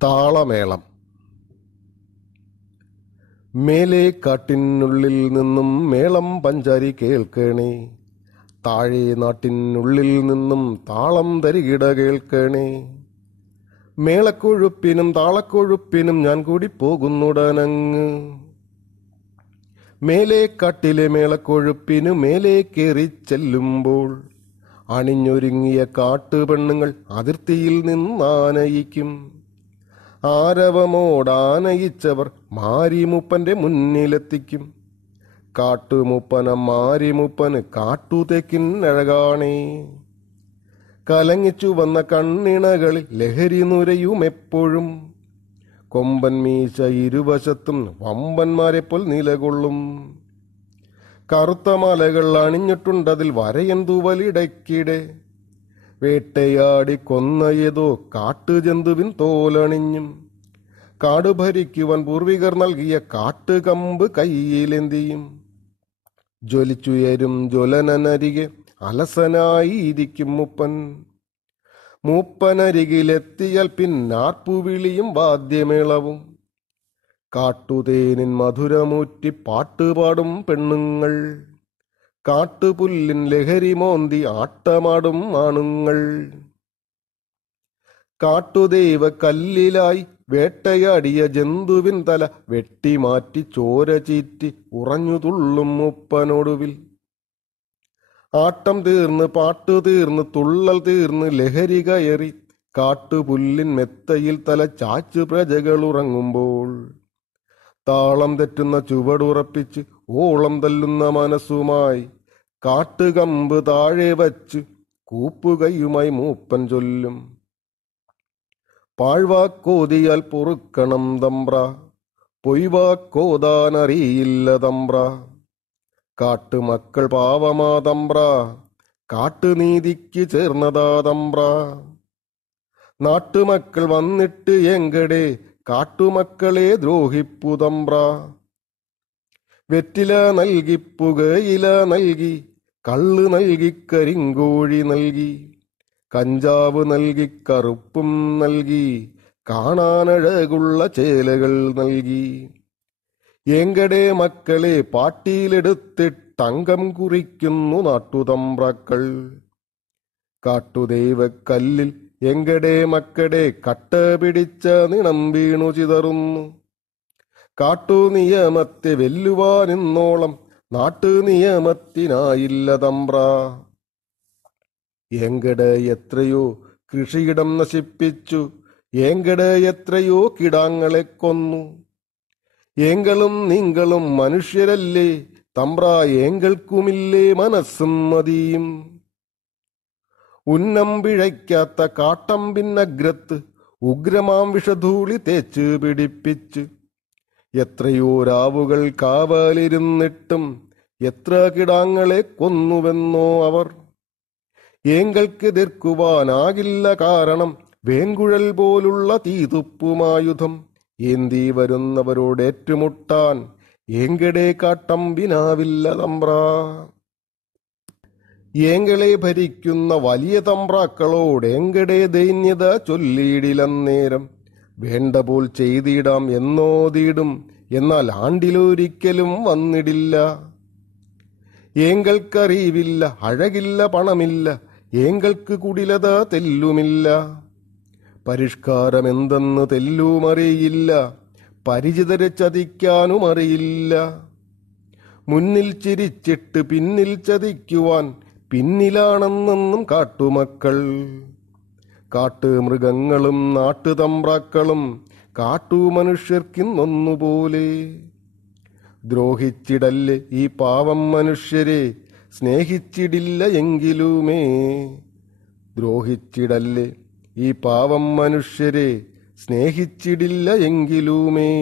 താളമേളം. മേലെ കാട്ടിനുള്ളിൽ നിന്നും മേളം പഞ്ചാരി കേൾക്കണേ, താഴെ നാട്ടിനുള്ളിൽ നിന്നും താളം തരികിട കേൾക്കണേ. മേളക്കൊഴുപ്പിനും താളക്കൊഴുപ്പിനും ഞാൻ കൂടി പോകുന്നുടനങ്ങ്. മേലെ കാട്ടിലെ മേളക്കൊഴുപ്പിനു മേലെ കയറി ചെല്ലുമ്പോൾ അണിഞ്ഞൊരുങ്ങിയ കാട്ടുപെണ്ണുങ്ങൾ അതിർത്തിയിൽ നിന്നാനയിക്കും. ആരവമോടാനയിച്ചവർ മാരിമുപ്പന്റെ മുന്നിലെത്തിക്കും. കാട്ടുമുപ്പന മാരിമുപ്പന് കാട്ടുതേക്കിൻ അഴകാണേ. കലങ്ങിച്ചു വന്ന കണ്ണിണകളിൽ ലഹരി നുരയുമെപ്പോഴും. കൊമ്പൻ മീശ ഇരുവശത്തും വമ്പന്മാരെ പോൽ നിലകൊള്ളും. കറുത്ത മലകൾ അണിഞ്ഞിട്ടുണ്ടതിൽ വരയൻ തൂവലിടയ്ക്കിടെ. വേട്ടയാടി കൊന്ന ഏതോ കാട്ടുജന്തുവിൻ തോലണിഞ്ഞും കാട് ഭരിക്കുവാൻ പൂർവികർ നൽകിയ കാട്ടുകമ്പ് കയ്യിലെന്തിയും. ജ്വലിച്ചുയരും ജ്വലനരികെ അലസനായിരിക്കും മൂപ്പൻ. മൂപ്പനരികിലെത്തിയാൽ പിന്നാർപ്പുവിളിയും വാദ്യമേളവും. കാട്ടുതേനിൻ മധുരമൂറ്റി പാട്ടുപാടും പെണ്ണുങ്ങൾ. കാട്ടുപുല്ലിൻ ലഹരി മോന്തി ആട്ടമാടും ആണുങ്ങൾ. കാട്ടുദൈവ കല്ലിലായി വേട്ടയാടിയ ജന്തുവിൻ തല വെട്ടിമാറ്റി ചോര ചീറ്റി ഉറഞ്ഞു തുള്ളും മൂപ്പനൊടുവിൽ. ആട്ടം തീർന്ന് പാട്ടു തീർന്ന് തുള്ളൽ തീർന്ന് ലഹരി കയറി കാട്ടുപുല്ലിൻ മെത്തയിൽ തല ചാച്ചു പ്രജകൾ ഉറങ്ങുമ്പോൾ. താളം തെറ്റുന്ന ചുവടുറപ്പിച്ച് ഓളം തല്ലുന്ന മനസ്സുമായി കാട്ടുകമ്പ് താഴെ വച്ച് കൂപ്പുകയുമായി മൂപ്പൻ ചൊല്ലും. പാഴ്വാക്കോതിയാൽ പൊറുക്കണം തമ്പ്ര, പൊയ്വാക്കോതാനറിയില്ല തമ്പ്ര. കാട്ടുമക്കൾ പാവമാ തമ്പ്ര, കാട്ടുനീതിക്ക് ചേർന്നതാ തമ്പ്ര. നാട്ടുമക്കൾ വന്നിട്ട് എങ്കടെ കാട്ടുമക്കളെ ദ്രോഹിപ്പു തമ്പ്ര. വെറ്റില നൽകി പുകയില നൽകി, കള്ള് നൽകി കരിങ്കോഴി നൽകി, കഞ്ചാവ് നൽകി കറുപ്പും നൽകി, കാണാനഴകുള്ള ചേലകൾ നൽകി. എങ്കടെ മക്കളെ പാട്ടിയിലെടുത്തിട്ടങ്കം കുറിക്കുന്നു നാട്ടുതമ്പ്രാക്കൾ. കാട്ടുദൈവക്കല്ലിൽ എങ്കടെ മക്കളെ കട്ട പിടിച്ച നിണം വീണു ചിതറുന്നു. കാട്ടുനിയമത്തെ വെല്ലുവാനിന്നോളം നാട്ടുനിയമത്തിനായില്ല തമ്പ്ര. എങ്കട എത്രയോ കൃഷിയിടം നശിപ്പിച്ചു, എങ്കട എത്രയോ കിടാങ്ങളെ കൊന്നു. ഏങ്കളും നിങ്ങളും മനുഷ്യരല്ലേ തമ്പ്ര, ഏങ്കൾക്കുമില്ലേ മനസ്സും മതിയും. ഉന്നം പിഴയ്ക്കാത്ത കാട്ടമ്പിന്നഗ്രത്ത് ഉഗ്രമാം വിഷധൂളി തേച്ച് പിടിപ്പിച്ച്. എത്രയോ രാവുകൾ കാവലിരുന്നിട്ടും എത്ര കിടാങ്ങളെ കൊന്നുവെന്നോ അവർ. ഏങ്കൾക്കെതിർക്കുവാനാകില്ല കാരണം വേങ്കുഴൽ പോലുള്ള തീതുപ്പുമായുധം ഏന്തി വരുന്നവരോടേറ്റുമുട്ടാൻ ഏങ്കടെ കാട്ടമ്പിനാവില്ല തമ്പ്ര. ഏങ്കളെ ഭരിക്കുന്ന വലിയ തമ്പ്രാക്കളോട് ഏങ്കടെ ദൈന്യത ചൊല്ലിയിടിലന്നേരം. വേണ്ട പോൽ ചെയ്തിടാം എന്നോതിടും, എന്നാൽ ആണ്ടിലൊരിക്കലും വന്നിടില്ല. ഏങ്കൾക്കറിവില്ല, അഴകില്ല, പണമില്ല, ഏങ്കൾക്ക് കുടിലത തെല്ലുമില്ല. പരിഷ്കാരമെന്തെന്ന് തെല്ലുമറിയില്ല, പരിചിതരെ ചതിക്കാനും അറിയില്ല. മുന്നിൽ ചിരിച്ചിട്ട് പിന്നിൽ ചതിക്കുവാൻ പിന്നിലാണെന്നെന്നും കാട്ടുമക്കൾ. കാട്ടുമൃഗങ്ങളും നാട്ടുതമ്പ്രാക്കളും കാട്ടുമനുഷ്യർക്കിന്നൊന്നുപോലെ. ദ്രോഹിച്ചിടല്ലേ ഈ പാവം മനുഷ്യരെ, സ്നേഹിച്ചിടില്ല എങ്കിലുമേ. ദ്രോഹിച്ചിടല്ലേ ഈ പാവം മനുഷ്യരെ, സ്നേഹിച്ചിടില്ല എങ്കിലുമേ.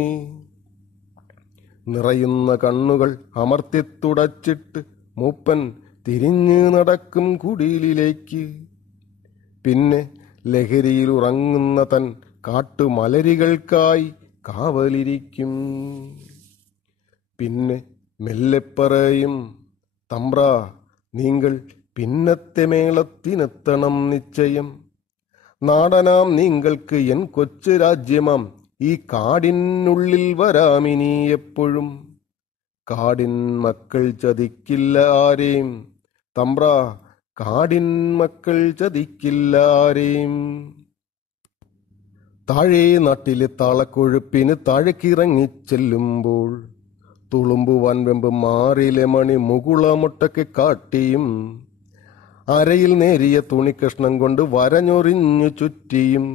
നിറയുന്ന കണ്ണുകൾ അമർത്തിത്തുടച്ചിട്ട് മൂപ്പൻ തിരിഞ്ഞു നടക്കും കുടിലിലേക്ക്. പിന്നെ ലഹരിയിൽ ഉറങ്ങുന്ന തൻ കാട്ടുമലരികൾക്കായി കാവലിരിക്കും. പിന്നെ മെല്ലെ പറയും, തമ്പ്ര നിങ്ങൾ പിന്നത്തെ മേളത്തിനെത്തണം നിശ്ചയം. നാടനാം നിങ്ങൾക്ക് എൻ കൊച്ചു രാജ്യമാം ഈ കാടിനുള്ളിൽ വരാമിനി എപ്പോഴും. കാടിൻ മക്കൾ ചതിക്കില്ല ആരെയും തമ്പ്ര, കാടിൻ മക്കൾ ചതിക്കില്ല ആരെയും. താഴെ നാട്ടിലെ താളക്കൊഴുപ്പിന് താഴേക്കിറങ്ങിച്ചെല്ലുമ്പോൾ തുളുമ്പുവാൻ വെമ്പ് മാറിലെ മണി മുകുളമുട്ടൊക്കെ കാട്ടിയും അരയിൽ നേരിയ തുണിക്കഷ്ണം കൊണ്ട് വരഞ്ഞൊറിഞ്ഞു ചുറ്റിയും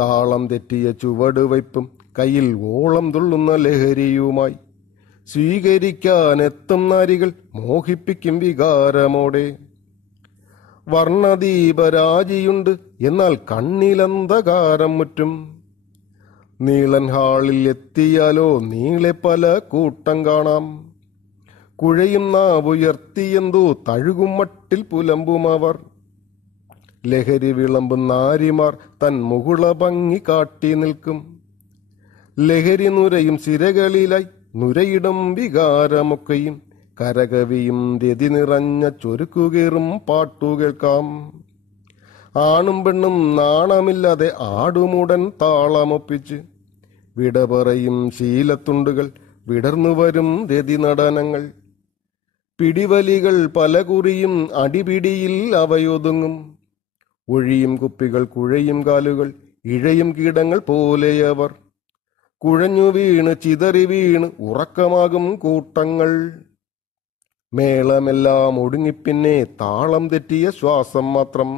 താളം തെറ്റിയ ചുവടുവയ്പും കയ്യിൽ ഓളം തുള്ളുന്ന ലഹരിയുമായി സ്വീകരിക്കാനെത്തും നാരികൾ മോഹിപ്പിക്കും വികാരമോടെ. വർണ്ണദീപരാജിയുണ്ട് എന്നാൽ കണ്ണിലന്ധകാരം മുറ്റും. നീളൻ ഹാളിൽ എത്തിയാലോ നീളെ പല കൂട്ടം കാണാം. കുഴയും നാവുയർത്തിയെന്തോ തഴുകും മട്ടിൽ പുലമ്പുമവർ. ലഹരി വിളമ്പും നാരിമാർ തൻ മുകുള ഭംഗി കാട്ടി നിൽക്കും. ലഹരി നുരയും സിരകളിലായി നുരയിടും വികാരമൊക്കെയും കരകവിയും രതി നിറഞ്ഞ ചൊരുക്കുകേറും പാട്ടുകേൾക്കാം. ആണും പെണ്ണും നാണമില്ലാതെ ആടുമുടൻ താളമൊപ്പിച്ച് വിട പറയും ശീലത്തുണ്ടുകൾ വിടർന്നു വരും രതി നടനങ്ങൾ. പിടിവലികൾ പല കുറിയും അടിപിടിയിൽ അവയൊതുങ്ങും. ഒഴിയും കുപ്പികൾ കുഴയും കാലുകൾ ഇഴയും കീടങ്ങൾ പോലെയവർ. കുഴഞ്ഞു വീണ് ചിതറി വീണ് ഉറക്കമാകും കൂട്ടങ്ങൾ. മേളമെല്ലാം ഒടുങ്ങിപ്പിന്നെ താളം തെറ്റിയ ശ്വാസം മാത്രം.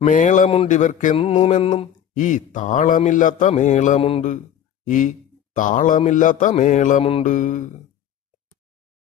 മേളമുണ്ടിവർക്കെന്നുമെന്നും ഈ താളമില്ലാത്ത മേളമുണ്ട്, ഈ താളമില്ലാത്ത മേളമുണ്ട്.